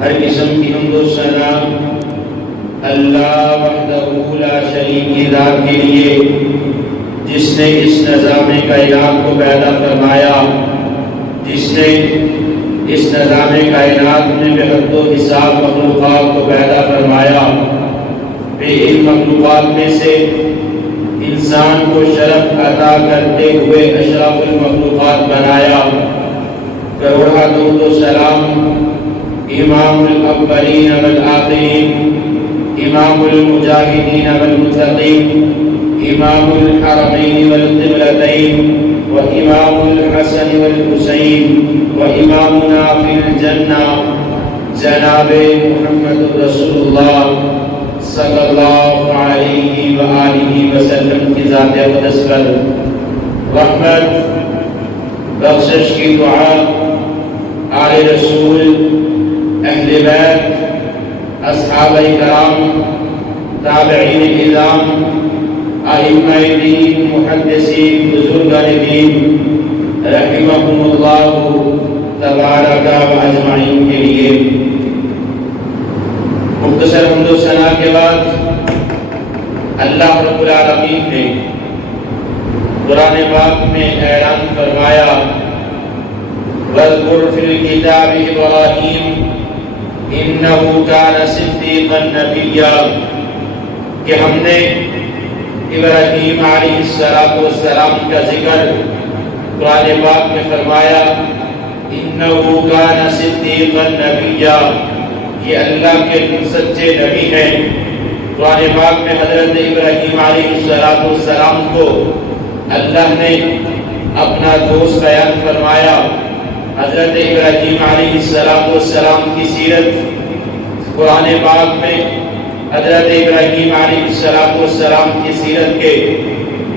ہر قسم کی حمد و ثنا اللہ وحدہ لا شریک کی ذات کے لیے، جس نے اس نظام کائنات کو پیدا فرمایا، جس نے اس نظام کائنات میں بے حد و حساب مخلوقات کو پیدا فرمایا، پھر ان مخلوقات میں سے انسان کو شرف عطا کرتے ہوئے اشرف المخلوقات بنایا۔ کروڑا درود و سلام امام الاولین والآخرین، امام المجاہدین والمتقین، امام الحرمین والقبلتین، وإمام الحسن والحسین، وإمامنا فی الجنہ جناب محمد رسول اللہ صلی اللہ علیہ وآلہ وسلم کی ذات اقدس پر رحمت بخشش کی دعا آل رسول، اہل بیت، اصحاب کرام، تابعین اعظام، ائمہ دین، محدثین، بزرگان دین رحمہم اللہ تبارک و اجمعین کے لیے مختصر حمد و ثنا کے بعد اللہ رب العالمین نے قرآن پاک میں اعلان فرمایا وَاذْكُرْ فِي الْكِتَابِ إِبْرَاهِيمَ إِنَّهُ كَانَ صِدِّيقًا نَبِيًّا کہ ہم نے ابراہیم علیہ السلام کا ذکر قرآن پاک میں فرمایا إِنَّهُ كَانَ صِدِّيقًا نَبِيًّا، یہ اللہ کے سچے نبی ہیں۔ قرآن پاک میں حضرت ابراہیم علیہ السلام کو اللہ نے اپنا دوست بیان فرمایا۔ حضرت ابراہیم علیہ السلام کی سیرت قرآن پاک میں حضرت ابراہیم علیہ السلام کی سیرت کے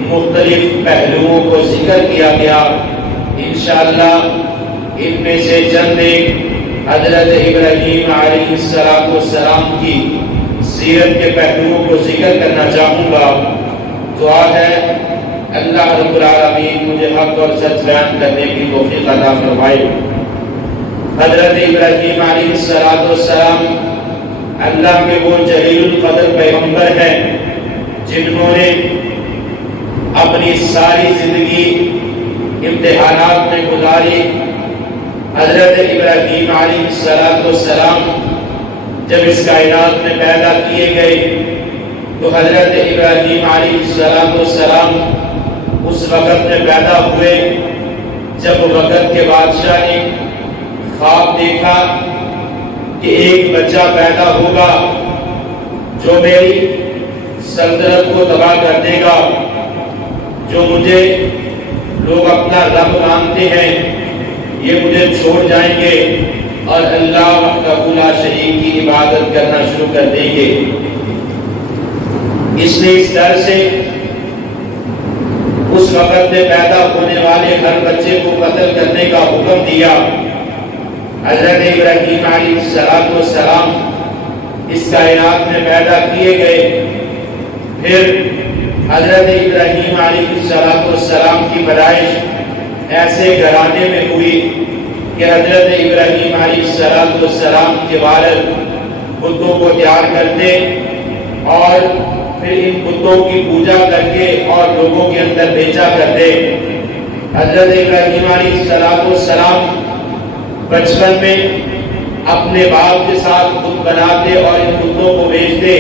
مختلف پہلوؤں کو ذکر کیا گیا۔ انشاءاللہ ان میں سے چند ایک حضرت ابراہیم علیہ السلام کی سیرت کے پہلوؤں کو ذکر کرنا چاہوں گا۔ دعا ہے اللہ رب العالمین مجھے حق اور سچ بیان کرنے کی توفیق عطا فرمائے۔ حضرت ابراہیم علیہ السلام اللہ کے وہ جلیل القدر پیغمبر ہیں جنہوں نے اپنی ساری زندگی امتحانات میں گزاری۔ حضرت ابراہیم علیہ السلام جب اس کائنات میں پیدا کیے گئے تو حضرت ابراہیم علیہ السلام اس وقت میں پیدا ہوئے جب وقت کے بادشاہ نے خواب دیکھا کہ ایک بچہ پیدا ہوگا جو میری سلطنت کو تباہ کر دے گا، جو مجھے لوگ اپنا رب مانتے ہیں یہ مجھے چھوڑ جائیں گے اور اللہ وحدہ لا شریک کی عبادت کرنا شروع کر دیں گے۔ اس نے اس ڈر سے اس وقت میں پیدا ہونے والے ہر بچے کو قتل کرنے کا حکم دیا۔ حضرت ابراہیم علیہ السلام اس کائنات میں پیدا کیے گئے۔ پھر حضرت ابراہیم علیہ السلام کی پیدائش ایسے گھرانے میں ہوئی کہ حضرت ابراہیم علیہ السلام کے والد بتوں کو تیار کرتے اور پھر ان بتوں کی پوجا کر کے اور لوگوں کے اندر بیچا کرتے۔ حضرت ابراہیم علیہ السلام بچپن میں اپنے باپ کے ساتھ بت بناتے اور ان بتوں کو بیچتے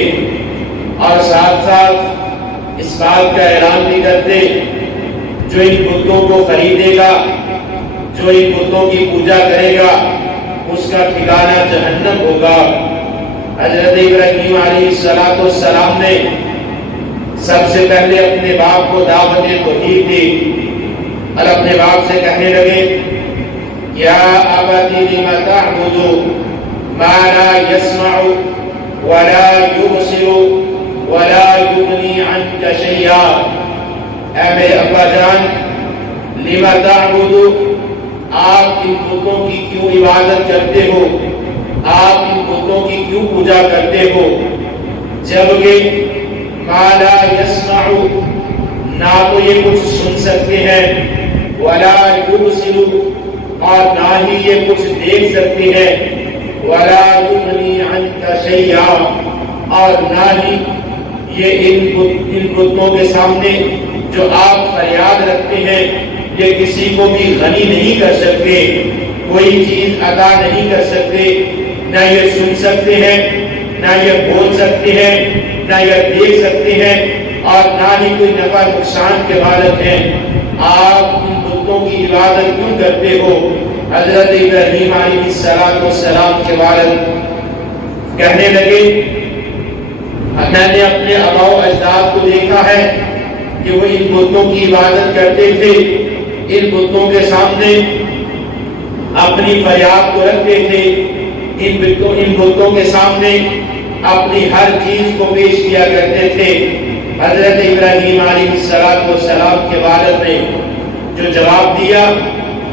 اور ساتھ ساتھ اس بات کا اعلان بھی کرتے جو ان بتوں کو خریدے گا، جو ان بتوں کی پوجا کرے گا اس کا ٹھکانہ جہنم ہوگا۔ حضرت ابراہیم علیہ السلام نے سب سے پہلے اپنے باپ کو دعوت توحید دی اور اپنے باپ سے کہنے لگے یا ابت لم تعبد ما لا يسمع ولا يبصر ولا يغني عنك شيئا، اے میرے ابا جان لم تعبد، آپ ان بتوں کی کیوں عبادت کرتے ہو، آپ ان بتوں کی کیوں پوجا کرتے ہو جبکہ ما لا يسمع، نہ تو یہ کچھ سن سکتے ہیں، ولا يبصر، اور نہ ہی یہ کچھ دیکھ سکتے ہیں، ولا یغنی عنک شیئا، اور نہ ہی یہ ان بتوں کے سامنے جو آپ فریاد رکھتے ہیں یہ کسی کو بھی غنی نہیں کر سکتے، کوئی چیز عطا نہیں کر سکتے، نہ یہ سن سکتے ہیں، نہ یہ بول سکتے ہیں، نہ یہ دیکھ سکتے ہیں، اور نہ ہی کوئی نفع نقصان کے مالک ہیں۔ آپ ان بتوں کی عبادت کیوں کرتے ہو؟ حضرت ابراہیم علیہ السلام کے والد کہنے لگے میں نے اپنے آباء و اجداد کو دیکھا ہے کہ وہ ان بتوں کی عبادت کرتے تھے، ان بتوں کے سامنے اپنی فریاد کو رکھتے تھے، ان بتوں کے سامنے اپنی ہر چیز کو پیش کیا کرتے تھے۔ حضرت ابراہیم علیہ السلام کے والد نے جو جواب دیا،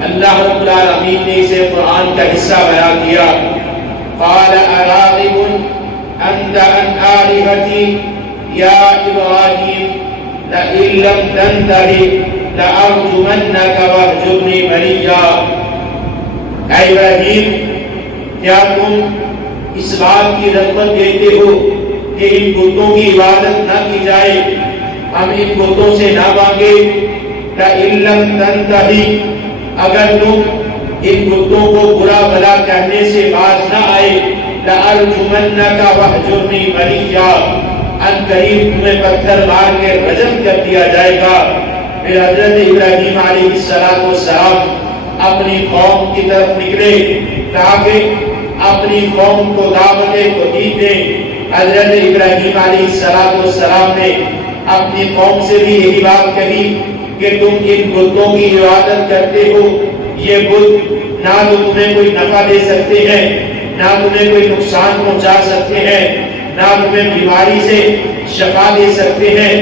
اللہ رب العالمین نے اسے قرآن کا حصہ بیان کیا۔ قال اراغب انت عن آلہتی یا ابراہیم لئن لم تنتہی لأرجمنک واہجرنی ملیا۔ اے ابراہیم، کیا تم اس بات کی رغبت دیتے ہو کہ ان بتوں کی عبادت نہ کی جائے، ہم ان بتوں سے نہ مانگے؟ لئن لم تنتہی، اگر تم ان بتوں کو برا بھلا کہنے سے باز نہ آئے، لأرجمنک واہجرنی ملیا، ان قریب تمہیں پتھر مار کے رجم کر دیا جائے گا۔ پھر حضرت ابراہیم علیہ السلام اپنی قوم کی طرف نکلے تاکہ اپنی قوم کو دعوت توحید دیں۔ حضرت ابراہیم علیہ السلام نے اپنی قوم سے بھی یہی بات کہی کہ تم ان بتوں کی عبادت کرتے ہو، یہ بت نہ تو تمہیں کوئی نفع دے سکتے ہیں، نہ تمہیں کوئی نقصان پہنچا سکتے ہیں، نہ تمہیں بیماری سے شفا دے سکتے ہیں۔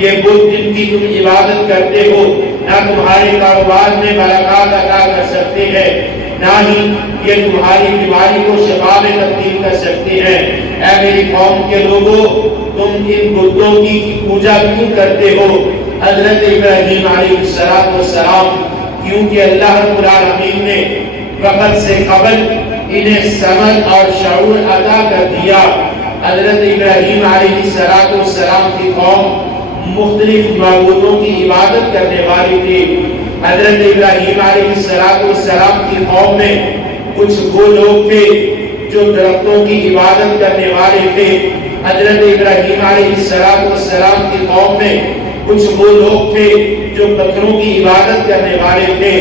یہ بت جن کی تم عبادت کرتے ہو نہ تمہارے کاروبار میں برکات عطا کر سکتے ہیں، نہ ہی یہ تمہاری بیماری کو شفا میں تبدیل کر سکتے ہیں۔ اے میری قوم کے لوگوں، تم ان بتوں کی پوجا کیوں کرتے ہو؟ حضرت ابراہیم علیہ السلام، کیونکہ اللہ رب العالمین نے وقت سے قبل انہیں سمجھ اور شعور عطا کر دیا۔ حضرت ابراہیم علیہ السلام کی قوم مختلف معبودوں کی عبادت کرنے والی تھی۔ حضرت ابراہیم علیہ السلام کی قوم میں کچھ وہ لوگ تھے جو درختوں کی عبادت کرنے والے تھے۔ حضرت ابراہیم علیہ السلام کی قوم میں کچھ وہ لوگ تھے جو پتھروں کی عبادت کرنے والے تھے۔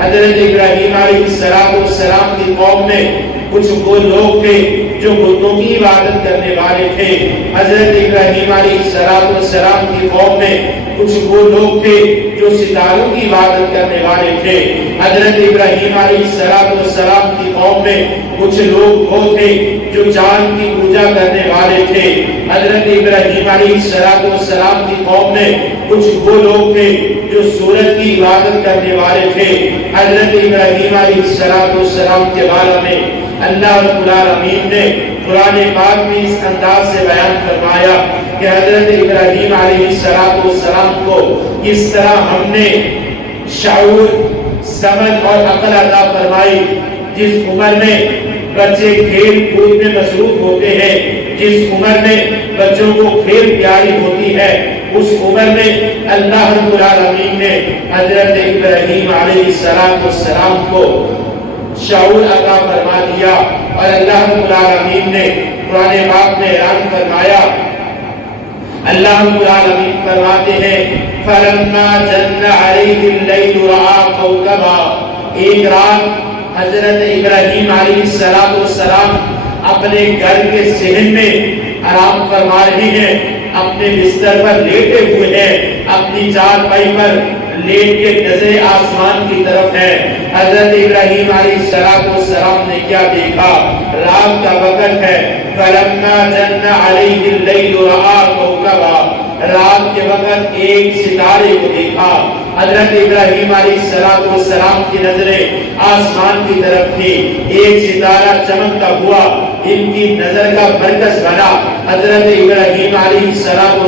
حضرت ابراہیم علیہ السلام کی قوم میں کچھ وہ لوگ تھے جو بتوں کی عبادت کرنے والے تھے۔ حضرت ابراہیم علیہ السلام کی قوم میں کچھ وہ لوگ تھے جو ستاروں کی عبادت کرنے والے تھے۔ حضرت ابراہیم علیہ السلام کی قوم میں کچھ لوگ وہ تھے جو چاند کی پوجا کرنے والے تھے۔ حضرت ابراہیم علیہ السلام کی قوم میں کچھ وہ لوگ تھے جو سورج کی عبادت کرنے والے تھے۔ حضرت ابراہیم علیہ السلام کے بارے میں اللہ رب العالمین نے قرآن پاک میں اس انداز سے بیان فرمایا کہ حضرت ابراہیم علیہ السلام کو کس طرح ہم نے شعور، سمجھ اور عقل عطا فرمائی۔ جس عمر میں بچے کھیل کود میں مصروف ہوتے ہیں، جس عمر میں بچوں کو کھیل پیاری ہوتی ہے، اس عمر میں اللہ رب العالمین نے حضرت ابراہیم علیہ السلام کو شعور عطا فرما دیا، اور اللہ رب العالمین نے قرآن پاک میں اعلان فرمایا، اللہ رب العالمین فرماتے ہیں فَلَمَّا جَنَّ عَلَيْهِ اللَّيْلُ رَأَىٰ كَوْكَبًا۔ ایک رات حضرت ابراہیم علیہ السلام اپنے گھر کے صحن میں آرام فرما رہے ہیں، اپنے بستر پر لیٹے ہوئے ہیں، اپنی چارپائی پر لیٹ کے نظر آسمان کی طرف ہے۔ حضرت ابراہیم علیہ السلام نے کیا دیکھا؟ رات کا وقت ہے۔ فَلَمَّا جَنَّ عَلَيْهِ اللَّيْلُ رَأَىٰ كَوْكَبًا۔ رات کے وقت ایک ستارے کو دیکھا۔ حضرت ابراہیم علیہ السلام کی نظریں آسمان کی طرف تھی، ایک ستارہ چمکتا ہوا ان کی نظر کا مرکز بنا۔ حضرت ابراہیم علیہ السلام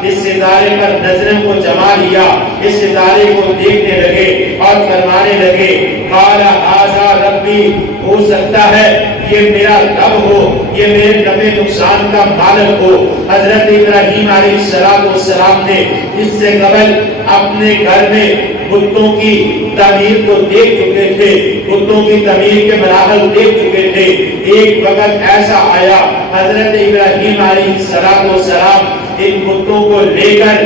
اس ستارے پر نظروں کو جما لیا، اس ستارے کو دیکھنے لگے اور فرمانے لگے قال ھذا ربی، ہو سکتا ہے یہ میرا رب ہو، یہ میرے نفع نقصان کا مالک ہو۔ حضرت ابراہیم علیہ السلام نے اس سے قبل اپنے گھر میں بتوں کی تعمیر کو دیکھ چکے تھے، بتوں کی تعمیر کے مراحل دیکھ چکے تھے۔ ایک وقت ایسا آیا حضرت ابراہیم علیہ السلام ان بتوں کو لے کر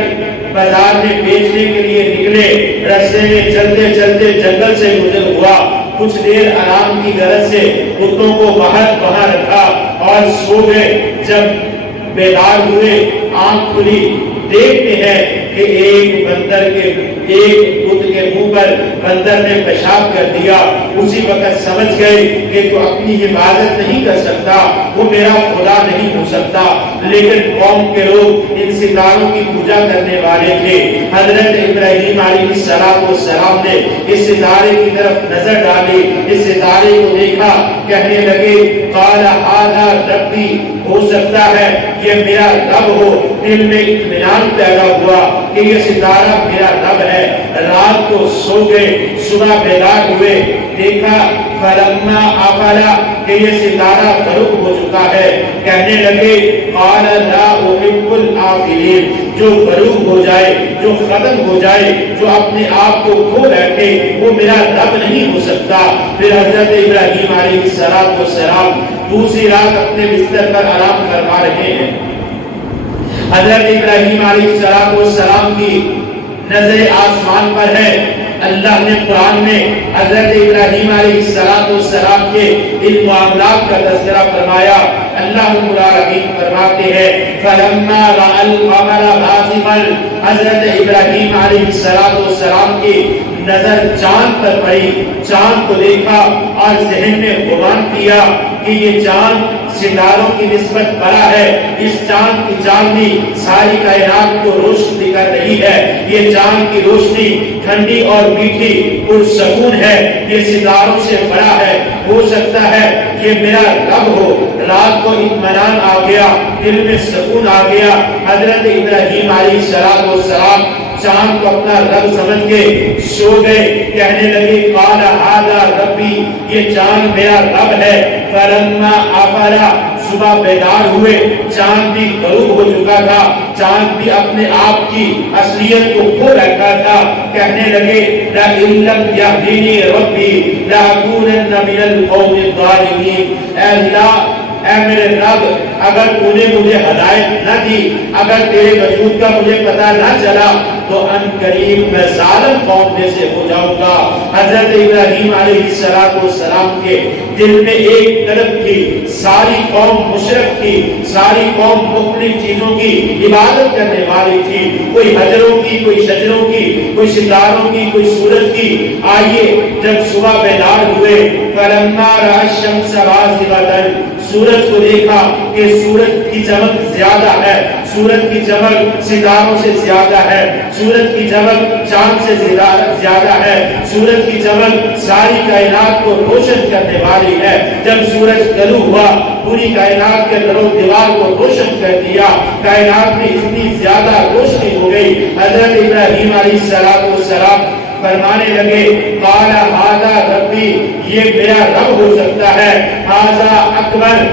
بازار میں بیچنے کے لیے نکلے۔ راستے میں چلتے چلتے جنگل سے گزر ہوا، کچھ دیر آرام کی غرض سے بتوں کو وہاں رکھا اور سو گئے۔ جب بیدار ہوئے، آنکھ کھلی، دیکھتے ہیں کہ ایک بندر کے بت کے منہ پر بندر نے پیشاب کر دیا۔ اسی وقت سمجھ گئے کہ تو اپنی حفاظت نہیں کر سکتا، وہ میرا خدا نہیں ہو سکتا۔ لیکن قوم کے لوگ ان ستاروں کی پوجا کرنے والے تھے۔ حضرت ابراہیم علیہ السلام نے اس ستارے کی طرف نظر ڈالی، اس ستارے کو دیکھا، کہنے لگے قال ھذا ربی، ہو سکتا ہے یہ میرا رب ہو۔ دل میں اطمینان پیدا ہوا کہ یہ ستارہ میرا رب ہے۔ رات کو سو گئے، صبح بیدار ہوئے، دیکھا فلما افلا کہ یہ ستارہ غروب ہو چکا ہے۔ کہنے لگے قال لا احب الافلین، جو غروب ہو جائے، جو ختم ہو جائے، جو اپنے آپ کو کھو بیٹھے، وہ میرا رب نہیں ہو سکتا۔ پھر حضرت ابراہیم علیہ السلام دوسری رات اپنے بستر پر آرام فرما رہے ہیں۔ حضرت ابراہیم علیہ السلام کی نظر آسمان پر ہے۔ اللہ نے قرآن میں حضرت ابراہیم علیہ السلام کے ان معاملات کا تذکرہ فرمایا۔ اللہ رب العالمین فرماتے ہیں فلما رأى القمر بازغا، حضرت ابراہیم علیہ السلام کی نظر چاند پر پڑی، چاند کو دیکھا اور ذہن میں گمان کیا کہ یہ چاند ستاروں کی نسبت بڑا ہے، اس چاند کی چاندنی ساری کائنات کو روشن کر رہی ہے، یہ چاند کی روشنی ٹھنڈی اور میٹھی پرسکون ہے، یہ ستاروں سے بڑا ہے، ہو سکتا ہے یہ میرا رب ہو۔ رات کو اطمینان آ گیا، دل میں سکون آ گیا۔ حضرت ابراہیم علیہ السلام چاند کو اپنا رب سمجھ کے سو گئے، کہنے لگے قال ھذا ربی، یہ چاند میرا رب ہے۔ فلما افلا، صبح بیدار ہوئے، چاند بھی غروب ہو چکا تھا، چاند بھی اپنے آپ کی اصلیت کو کھو بیٹھا تھا۔ کہنے لگے لئن لم یهدنی ربی لأکونن من القوم الظالمین، اے اللہ، اے میرے رب، اگر تو نے مجھے ہدایت نہ دی، اگر تیرے وجود کا مجھے پتہ نہ چلا تو ان قریب میں ظالم قوم میں سے ہو جاؤں گا۔ حضرت ابراہیم علیہ السلام کے دل میں ایک طلب تھی، ساری قوم مشرک تھی، ساری قوم مختلف چیزوں کی عبادت کرنے والی تھی، کوئی حجروں کی، کوئی شجروں کی، کوئی ستاروں کی، کوئی سورج کی۔ آئیے جب صبح بیدار ہوئے فلما رأى الشمس بازغة، سورج کو دیکھا کہ سورج کی چمک زیادہ ہے، سورج کی چمک ستاروں سے زیادہ ہے، سورج کی چمک چاند سے زیادہ ہے، سورج کی چمک ساری کائنات کو روشن کرنے والی ہے۔ جب سورج طلوع ہوا، پوری کائنات کے در و دیوار کو روشن کر دیا، کائنات میں اتنی زیادہ روشنی ہو گئی۔ حضرت ابراہیم علیہ السلام فرمانے لگے قال ھذا ربی، یہ میرا رب ہو سکتا ہے، ھذا اکبر،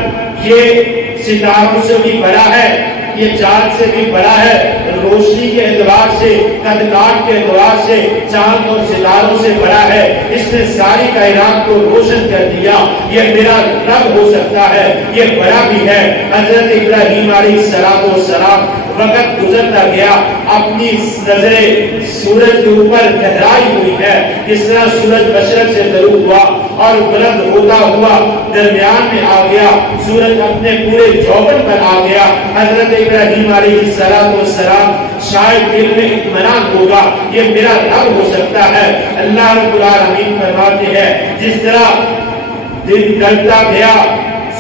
یہ ستاروں سے بھی بڑا ہے، یہ چاند سے بھی بڑا ہے، روشنی کے اعتبار سے، قد کاٹ کے اعتبار سے چاند اور ستاروں سے بڑا ہے، اس نے ساری کائنات کو روشن کر دیا، یہ میرا رب ہو سکتا ہے، یہ بڑا بھی ہے۔ حضرت ابراہیم علیہ السلام وقت گزرتا گیا، اپنی نظریں سورج کے اوپر گہرائی ہوئی ہے، اس طرح سورج مشرق سے طلوع ہوا اور بلند ہوتا ہوا درمیان میں آ گیا، سورج اپنے پورے جوبن پر آ گیا۔ حضرت ابراہیم علیہ السلام شاید دل میں اطمینان ہوگا یہ میرا رب ہو سکتا ہے۔ اللہ رب العالمین فرماتے ہیں جس طرح دن ڈھلتا گیا،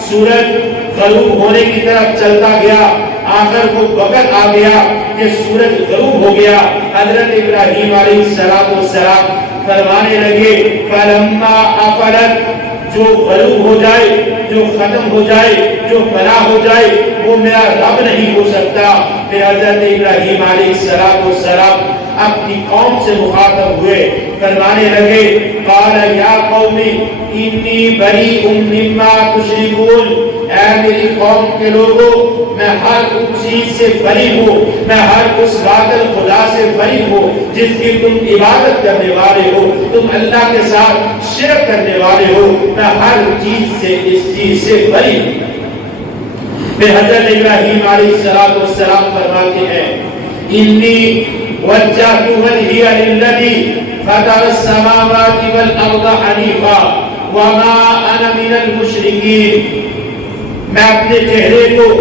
سورج غروب ہونے کی طرف چلتا گیا، آخر کو وقت آ گیا کہ سورج غروب ہو گیا۔ حضرت ابراہیم علیہ السلام فرمانے لگے فلما افلت، جو غروب ہو جائے، جو ختم ہو جائے، جو فنا ہو جائے، وہ میرا رب نہیں ہو سکتا۔ پھر حضرت ابراہیم علیہ السلام اپنی قوم سے مخاطب ہوئے، فرمانے لگے قال یا قوم انی بریء مما تشرکون، اے میری قوم کے لوگوں میں ہر اس چیز سے بری ہوں، میں ہر اس باطل خدا سے بری ہوں جس کی تم عبادت کرنے والے ہو، تم اللہ کے ساتھ شرک کرنے والے ہو، میں ہر چیز سے اس چیز سے بری ہوں۔ پھر حضرت ابراہیم علیہ السلام فرماتے ہیں انی وجہت وجہی للذی فطر السماوات والارض حنیفا وما انا من المشرکین، میں اپنے چہرے کو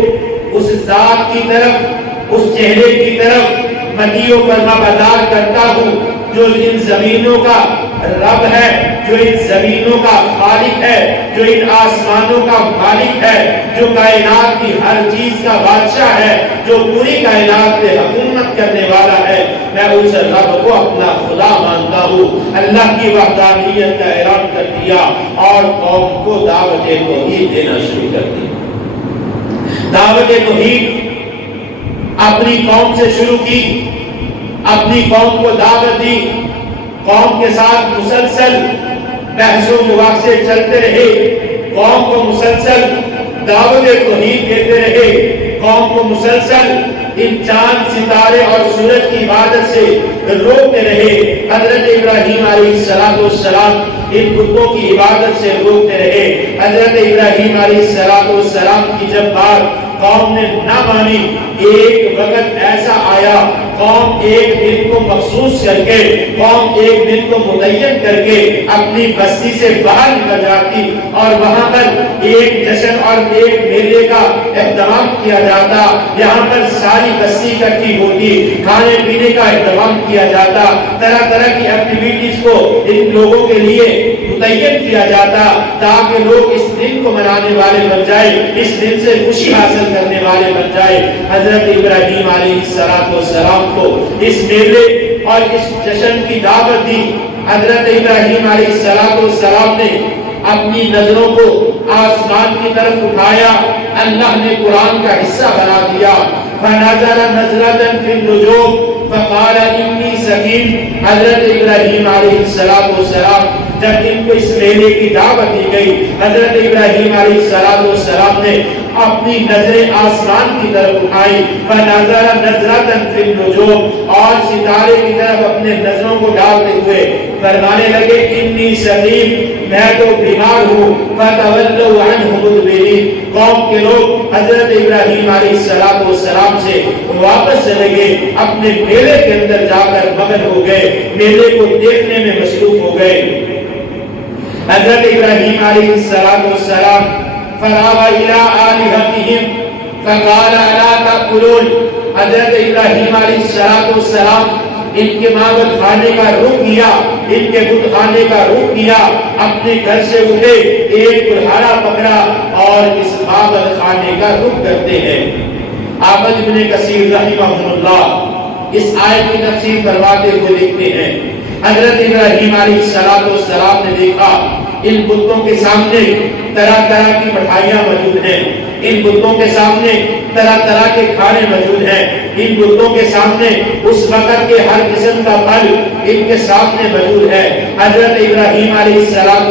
اس ذات کی طرف، اس چہرے کی طرف مدیوں پر مبادار کرتا ہوں جو ان زمینوں کا رب ہے، جو ان زمینوں کا خالق ہے، جو ان آسمانوں کا مالک ہے، جو کائنات کی ہر چیز کا بادشاہ ہے، جو پوری کائنات پہ حکومت کرنے والا ہے، میں اس رب کو اپنا خدا مانتا ہوں۔ اللہ کی وحدانیت کا اعلان کر دیا اور قوم کو دعوت توحید دینا شروع کر دی۔ دعوت توحید اپنی قوم سے شروع کی، اپنی قوم کو دعوت دی، قوم کے ساتھ مسلسل بحث و مباحثے چلتے رہے، قوم کو مسلسل دعوت توحید دیتے رہے، قوم کو مسلسل ان چاند ستارے اور سورج کی عبادت سے روکتے رہے۔ حضرت ابراہیم علیہ السلام ان بتوں کی عبادت سے روکتے رہے۔ حضرت ابراہیم علیہ السلام کی جب بات قوم نے نہ مانی، ایک وقت ایسا آیا قوم ایک دن کو مخصوص کر کے، قوم ایک دن کو متعین کر کے اپنی بستی سے باہر نکل جاتی اور وہاں پر ایک جشن اور ایک میلے کا اہتمام کیا جاتا، یہاں پر ساری بستی اکٹھی ہوتی، کھانے پینے کا اہتمام کیا جاتا، طرح طرح کی ایکٹیویٹیز کو ان لوگوں کے لیے متعین کیا جاتا تاکہ لوگ اس دن کو منانے والے بن جائے، اس دن سے خوشی حاصل کرنے والے بن جائے۔ حضرت ابراہیم علیہ السلام کو اس میلے اور اس جشن کی دعوت دی۔ حضرت ابراہیم علیہ السلام نے اپنی نظروں کو آسمان کی طرف اٹھایا، اللہ نے قرآن کا حصہ بنا دیا۔ فنظر نظرة في النجوم فقال انی سقیم۔ حضرت ابراہیم علیہ السلام جب ان کو اس میلے کی دعوت دی گئی، حضرت ابراہیم علیہ السلام نے اپنی نظریں آسمان کی طرف اٹھائی، فنظر نظرة في النجوم، اور ستارے کی طرف اپنے نظروں کو ڈالتے ہوئے فرمانے لگے انی سقیم، میں تو بیمار ہوں۔ فتولوا عنہ مدبرین، قوم کے لوگ حضرت ابراہیم علیہ السلام سے واپس چلے گئے، اپنے میلے کے اندر جا کر مگن ہو گئے، میلے کو دیکھنے میں مصروف ہو گئے۔ حضرت ابراہیم علیہ السلام فراغ الی آلہتہم فقال الا تأکلون، حضرت ابراہیم علیہ السلام ان کے معبد خانے کا رخ کیا، ان کے بت خانے کا رخ کیا، اپنے گھر سے اٹھے، ایک کلہاڑا پکڑا اور اس معبد خانے کا رخ کرتے ہیں۔ حافظ ابن کثیر رحمہ اللہ اس آیت کی تفسیر فرماتے ہوئے لکھتے ہیں حضرت ابراہیم علیہ السلام نے دیکھا ان بتوں کے سامنے طرح طرح کی مٹھائیاں موجود ہیں، ان بتوں کے سامنے طرح طرح کے کھانے موجود ہیں، ان بتوں کے سامنے اس وقت کے ہر قسم کا پھل ان کے سامنے موجود ہے۔ حضرت ابراہیم علیہ السلام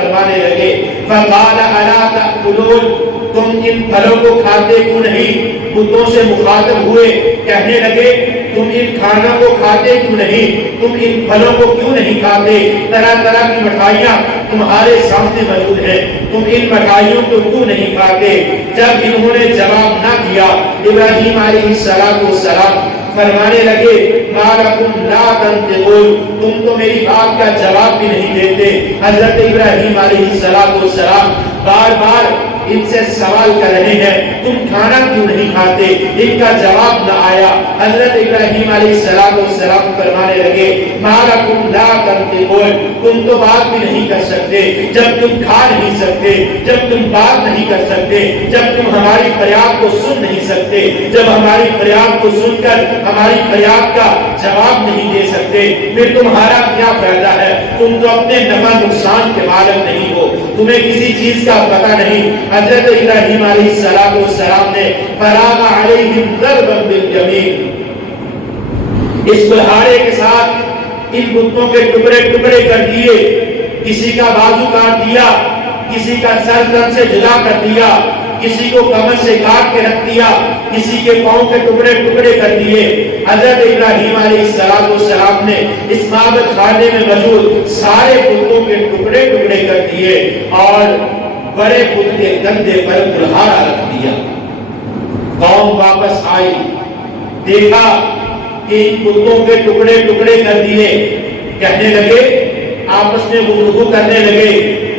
فرمانے لگے فقال الا تأکلون، تم ان پھلوں کو کھاتے کیوں نہیں؟ بتوں سے مخاطب ہوئے، کہنے لگے تم ان کھانا کو کھاتے کیوں نہیں؟ تم ان پھلوں کو کیوں نہیں کھاتے؟ طرح طرح کی مٹھائیاں تمہارے سامنے موجود ہیں، تم ان مٹھائیوں کو کیوں نہیں کھاتے؟ جب انہوں نے جواب نہ دیا، ابراہیم علیہ السلام فرمانے لگے ما لکم لا تنطقون، تم تو میری بات کا جواب بھی نہیں دیتے۔ حضرت ابراہیم علیہ السلام بار بار ان سے سوال کر رہے ہیں تم کھانا کیوں نہیں کھاتے؟ ان کا جواب نہ آیا۔ حضرت ابراہیم علیہ السلام فرمانے لگے ما لکم لا تنطقون، تم تو بات بھی نہیں کر سکتے، جب تم کھا نہیں سکتے، جب تم بات نہیں کر سکتے، جب تم ہماری فریاد کو سن نہیں سکتے، جب ہماری فریاد کو سن کر ہماری فریاد کا جواب نہیں دے سکتے، پھر تمہارا کیا فائدہ ہے؟ تم تو اپنے نفع نقصان کے مالک نہیں ہو، تمہیں کسی چیز کا پتہ نہیں۔ حضرت ابراہیم علیہ السلام نے فراغ علیہم ضربا بالیمین، اس کلہاڑے کے ساتھ ان بتوں کے ٹکڑے ٹکڑے کر دیے، کسی کا بازو کاٹ دیا، کسی کا سر تن سے جدا کر دیا، کسی کو کمر سے کاٹ کے رکھ دیا، کسی کے پاؤں کے ٹکڑے ٹکڑے کر دیے۔ حضرت ابراہیم علیہ السلام نے اس معبد خانے میں موجود سارے بتوں کے ٹکڑے ٹکڑے کر دیے اور بڑے بت کے کندھے پر کلہاڑا رکھ دیا۔ قوم واپس آئی، دیکھا کہ ان بتوں کے ٹکڑے ٹکڑے کر دیے، کہنے لگے، آپس میں گفتگو کرنے لگے،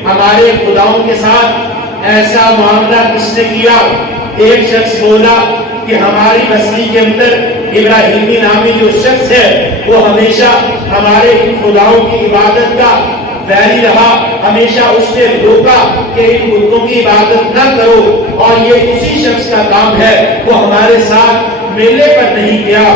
ہمارے خداؤں کے ساتھ ایسا معاملہ کس نے کیا؟ ایک شخص بولا کہ ہماری بستی کے اندر ابراہیمی نامی جو شخص ہے وہ ہمیشہ ہمارے خداؤں کی عبادت کا ویری رہا، ہمیشہ اس نے روکا کہ ان بتوں کی عبادت نہ کرو، اور یہ اسی شخص کا کام ہے، وہ ہمارے ساتھ میلے پر نہیں گیا۔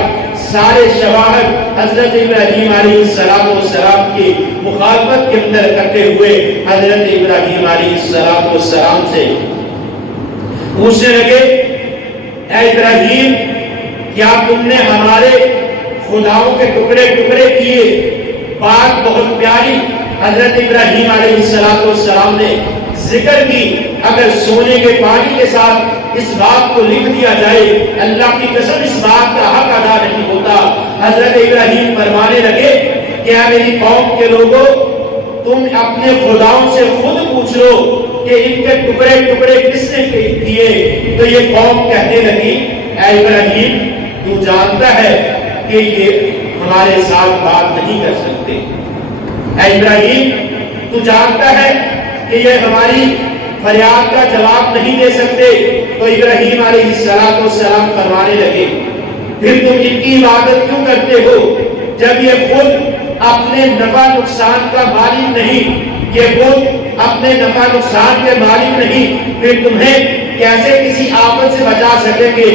سارے شواہد حضرت ابراہیم علیہ السلام کی مخالفت کے اندر کرتے ہوئے حضرت ابراہیم علیہ السلام سے پوچھنے لگے، اے ابراہیم، کیا تم نے ہمارے خداؤں کے ٹکڑے ٹکڑے کیے؟ بات بہت پیاری حضرت ابراہیم علیہ السلام نے ذکر کی، اگر سونے کے پانی کے ساتھ اس بات کو لکھ دیا جائے، اللہ کی قسم اس بات کا حق ادا نہیں ہوتا۔ حضرت ابراہیم فرمانے لگے، کیا میری قوم کے لوگوں، تم اپنے خداؤں سے خود پوچھ لو کہ ان کے ٹکڑے ٹکڑے کس نے کیے؟ تو یہ قوم کہنے لگی، اے ابراہیم، تو جانتا ہے کہ یہ ہمارے ساتھ بات نہیں کر سکتے۔ اے ابراہیم، تو جانتا ہے کہ یہ ہماری فریاد کا جواب نہیں دے سکتے۔ تو ابراہیم علیہ السلام فرمانے لگے، پھر تم ان کی عبادت کیوں کرتے ہو جب یہ خود اپنے نفع نقصان کا مالک نہیں؟ یہ خود اپنے نفع نقصان کے مالک نہیں، پھر تمہیں کیسے کسی آفت سے بچا سکیں گے؟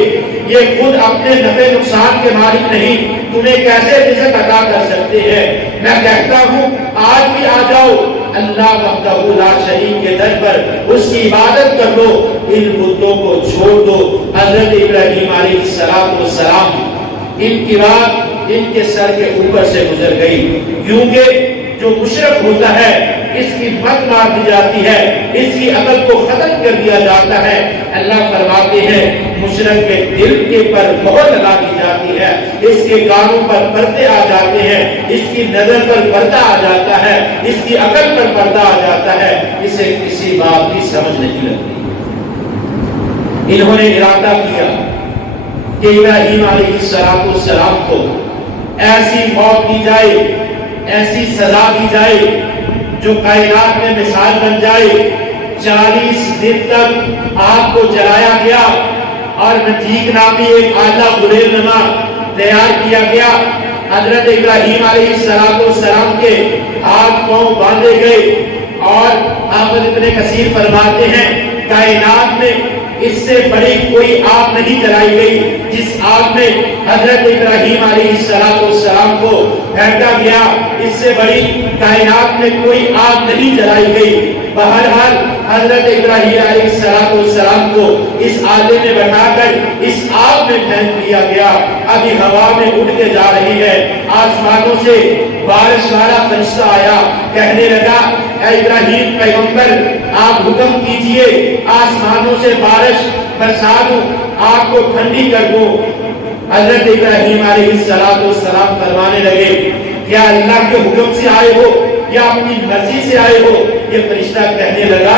یہ خود اپنے نفع نقصان کے مالک نہیں، تمہیں کیسے رزق عطا کر سکتے ہیں؟ میں کہتا ہوں آج بھی آ جاؤ اللہ وحدہ لا شریک کے در پر، اس کی عبادت کر لو، ان بتوں کو چھوڑ دو۔ حضرت ابراہیم علیہ السلام ان کی بات ان کے سر کے اوپر سے گزر گئی، کیونکہ جو مشرک ہوتا ہے اس کی مت مار دی جاتی ہے، اس کی عقل کو ختم کر دیا جاتا ہے۔ اللہ فرماتے ہیں مشرک کے دل کے پر مہر لگا دی جاتی ہے، اس کے کانوں پر پردے آ جاتے ہیں، اس کی نظر پر پردہ آ جاتا ہے، اس کی عقل پر پردہ آ جاتا ہے، اسے کسی بات کی سمجھ نہیں لگتی۔ انہوں نے ارادہ کیا کہ ابراہیم علیہ السلام کو ایسی موت دی جائے، ایسی سزا دی جائے جو کائنات میں مثال بن جائے۔ 40 دن تک آگ کو جلایا گیا اور نجیق نامی ایک آلہ غلیظ نما تیار کیا گیا۔ حضرت ابراہیم علیہ السلام کے ہاتھ پاؤں باندھے گئے، اور حافظ ابن کثیر فرماتے ہیں کائنات میں اس سے بڑی کوئی آگ نہیں جلائی گئی جس آگ میں حضرت ابراہیم علیہ السلام کو پھینکا گیا، اس سے بڑی کائنات میں کوئی آگ نہیں جلائی گئی۔ بہرحال حضرت ابراہیم علیہ السلام کو اس آلے میں بٹھا کر اس آگ میں پھینک دیا گیا۔ ابھی ہوا میں اڑ کے جا رہی ہے، آسمانوں سے بارش والا فرشتہ آیا، کہنے لگا اے ابراہیم پیغمبر آپ حکم کیجئے آسمانوں سے بارش برسا دوں، آگ کو ٹھنڈی کر دوں۔ حضرت ابراہیم علیہ السلام فرمانے لگے کیا اللہ کے حکم سے آئے ہو یا اپنی مرضی سے آئے ہو؟ یہ فرشتہ کہنے لگا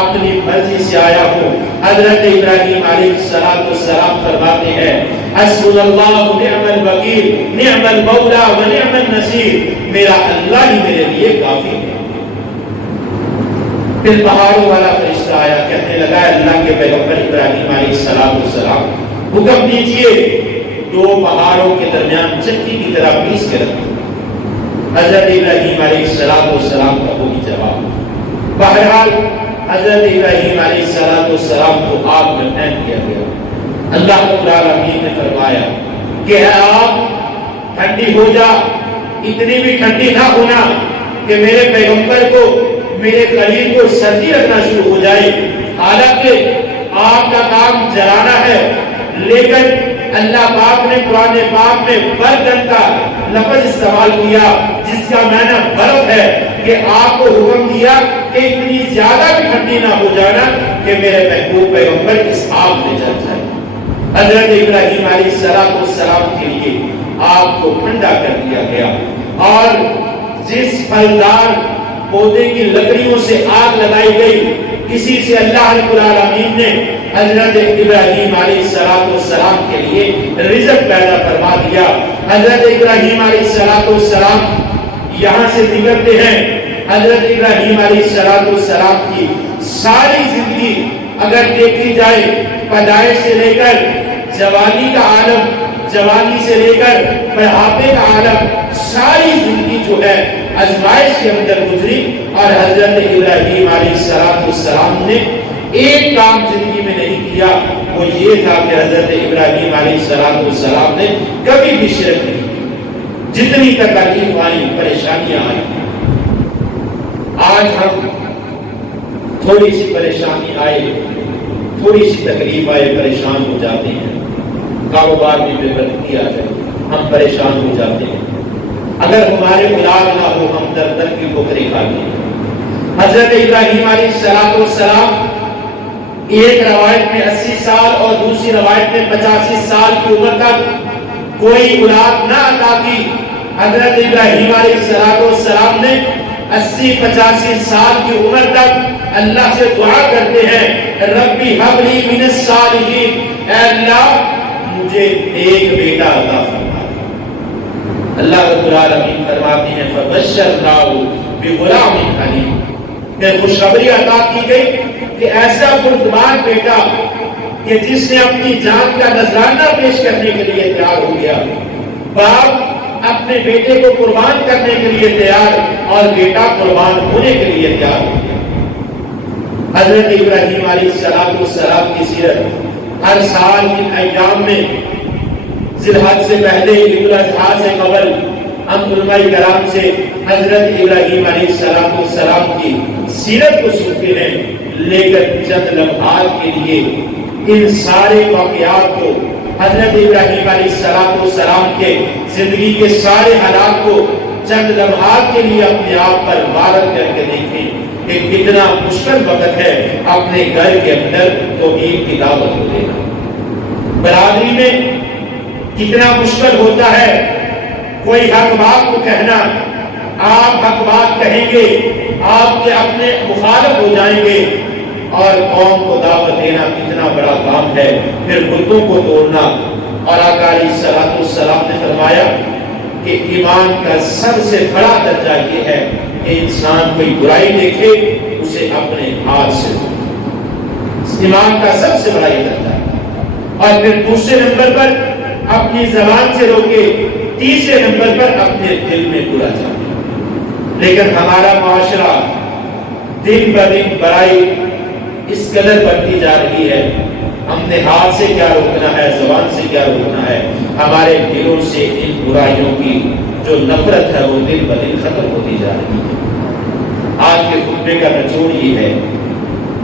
اپنی مرضی سے آیا ہوں۔ حضرت ابراہیم علیہ السلام فرماتے ہیں حسبنا اللہ نعم الوکیل نعم المولا و نعم النصیر، میرا اللہ ہی میرے لیے کافی ہے۔ پھر پہاڑوں والا فرشتہ آیا، کہنے لگا اللہ کے پیغمبر ابراہیم علیہ السلام حکم دیجئے 2 پہاڑوں کے درمیان چکی کی طرح پیس کے رکھو۔ حضرت ابراہیم علیہ السلام کا وہی جواب۔ بہرحال حضرت ابراہیم علیہ السلام کو آگ میں پھینک دیا گیا۔ اللہ رب العالمین نے فرمایا کہ آگ ٹھنڈی ہو جا، اتنی بھی ٹھنڈی نہ ہونا کہ میرے پیغمبر کو میرے قریب کو سردی رکھنا شروع ہو جائے۔ حالانکہ آگ کا کام جلانا ہے، لیکن اللہ پاک نے قرآن پاک میں بردن کا لفظ استعمال کیا جس کا معنی برف ہے، کہ آپ کو حکم دیا کہ اتنی زیادہ بھی ٹھنڈی نہ ہو جانا کہ میرے محبوب پیغمبر اس آگ میں جل جائے۔ حضرت ابراہیم علیہ السلام کے لیے آگ کو ٹھنڈا کر دیا گیا، اور جس پھلدار پودے کی لکڑیوں سے آگ لگائی گئی، اسی سے اللہ رب العالمین نے حضرت ابراہیم علیہ السلام کے لیے رزق پیدا فرما دیا۔ حضرت ابراہیم علیہ السلام یہاں سے نکلتے ہیں، حضرت ابراہیم علیہ السلام کی ساری زندگی اگر دیکھی جائے، پیدائش سے لے کر جوانی کا عالم، جوانی سے لے کر بڑھاپے کا عالم، ساری زندگی جو ہے آزمائش کے اندر گزری، اور حضرت ابراہیم علیہ السلام نے ایک کام زندگی میں نہیں کیا، وہ یہ تھا کہ حضرت ابراہیم علیہ السلام نے کبھی بھی شرک نہیں کی۔ جتنی تکلیف آئی، پریشانیاں آئی، آج ہم تھوڑی سی پریشانی آئے، تھوڑی سی تکلیف آئے پریشان ہو جاتے ہیں، کاروبار میں بے برکتی آ جائے ہم پریشان ہو جاتے ہیں، اگر ہمارے اولاد نہ ہو ہم در در کی ٹھوکریں کھاتے ہیں۔ حضرت ابراہیم علیہ السلام ایک روایت میں 80 سال اور دوسری روایت میں 85 سال کی عمر تک کوئی اولاد نہ عطا کی۔ حضرت ابراہیم علیہ السلام نے 80-85 سال کی عمر تک اللہ سے دعا کرتے ہیں، ربی حب لی من الصالحین، اے اللہ مجھے ایک بیٹا عطا فرما۔ اللہ رب العالمین فرماتے ہیں فبشرناہ بغلام حلیم، کہ خوشخبری عطا کی گئی کہ ایسا بردبار بیٹا کہ جس نے اپنی جان کا نذرانہ پیش کرنے کے لیے تیار ہو گیا، باپ اپنے بیٹے کو قربان کرنے کے لیے تیار اور بیٹا قربان ہونے کے لیے تیار ہو گیا۔ حضرت ابراہیم علیہ السلام کی سیرت ہر سال ان ایام میں ذی الحج سے پہلے، عید الاضحیٰ سے قبل، ہم علماء کرام سے حضرت ابراہیم علیہ السلام کی سیرت کو سنتے ہیں، لیکن چند لمحات کے لیے ان سارے واقعات کو، حضرت ابراہیم علیہ السلام کے زندگی کے سارے حالات کو چند لمحات کے لیے اپنے آپ پر وارد کر کے دیکھیں کہ کتنا مشکل وقت ہے اپنے گھر کے اندر توحید کی دعوت کو دینا۔ برادری میں کتنا مشکل ہوتا ہے کوئی حق بات کو کہنا، آپ حق بات کہیں گے آپ کے اپنے مخالف ہو جائیں گے، اور قوم کو دعوت دینا کتنا بڑا کام ہے، پھر بتوں کو توڑنا۔ اور آقا علیہ السلام نے فرمایا کہ ایمان کا سب سے بڑا درجہ یہ ہے کہ انسان کوئی برائی دیکھے اسے اپنے ہاتھ سے روکے، ایمان کا سب سے بڑا یہ درجہ ہے۔ اور پھر دوسرے نمبر پر اپنی زبان سے روکے، تیسرے نمبر پر اپنے دل میں برا جانے۔ لیکن ہمارا معاشرہ دن بدن برائی اس قدر بڑھتی جا رہی ہے، ہم نے ہاتھ سے کیا روکنا ہے، زبان سے کیا روکنا ہے، ہمارے دلوں سے ان برائیوں کی جو نفرت ہے وہ دن بدن ختم ہوتی جا رہی ہے۔ آج کے خطبے کا نچوڑ یہ ہے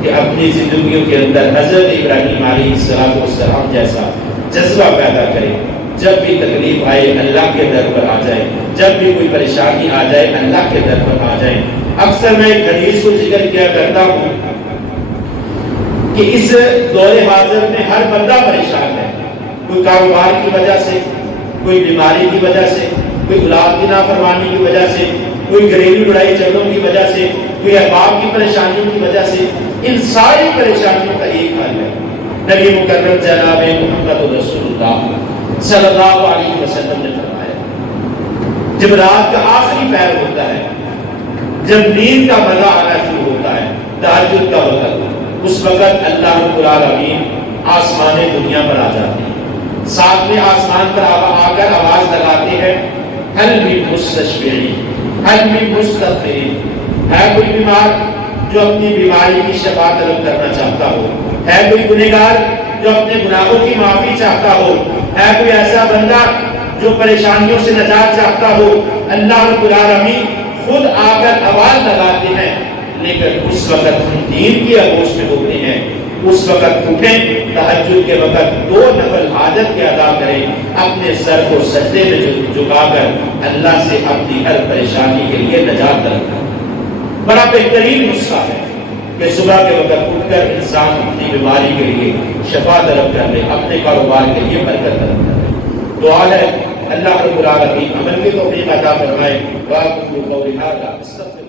کہ اپنی زندگیوں کے اندر حضرت ابراہیم علیہ السلام جیسا جذبہ پیدا کریں، جب بھی تکلیف آئے اللہ کے در پر آ جائے، جب بھی کوئی پریشانی آ جائے اللہ کے در پر آ جائیں۔ اکثر میں ایک حدیث کو ذکر کیا کرتا ہوں کہ اس دور حاضر میں ہر بندہ پریشان ہے، کوئی کاروبار کی وجہ سے، کوئی بیماری کی وجہ سے، کوئی اولاد کی نافرمانی کی وجہ سے، کوئی گھریلو لڑائی جھگڑوں کی وجہ سے، کوئی احباب کی پریشانیوں کی وجہ سے۔ ان ساری پریشانیوں کا ایک حل ہے، نبی مکرم جناب محمد رسول اللہ صلی اللہ علیہ وسلم نے فرمایا، جب رات کا آخری پہر ہوتا ہے، جب نیند کا مزہ آنا شروع ہوتا ہے، تہجد کا وقت، اس وقت اللہ رب العالمین آسمان دنیا پر آ جاتے ہیں، ساتویں آسمان پر آ کر آواز لگاتے ہیں، هل من مستشفعین، هل من مستغفرین، ہے کوئی بیمار جو اپنی بیماری کی شفا طلب کرنا چاہتا ہو، ہے کوئی گنہگار جو اپنے گناہوں کی معافی چاہتا ہو، ہے کوئی ایسا بندہ جو پریشانیوں سے نجات چاہتا ہو۔ اللہ رب العالمین خود آ کر آواز لگاتے ہیں، لیکن اس وقت ہم دین کی آغوش میں ہوتے ہیں، اس وقت اٹھیں، تہجد کے وقت 2 نفل حاجت کے ادا کریں، اپنے سر کو سجدے میں جھکا کر اللہ سے اپنی ہر پریشانی کے لیے نجات طلب کریں۔ بڑا بہترین نسخہ ہے کہ صبح کے وقت اٹھ کر انسان اپنی بیماری کے لیے شفا طلب کر لے، اپنے کاروبار کے لیے برکت طلب کر لے۔ دعا ہے اللہ رب العالمین عمل کی توفیق عطا فرمائے۔ واقعی قولی ھذا استغفر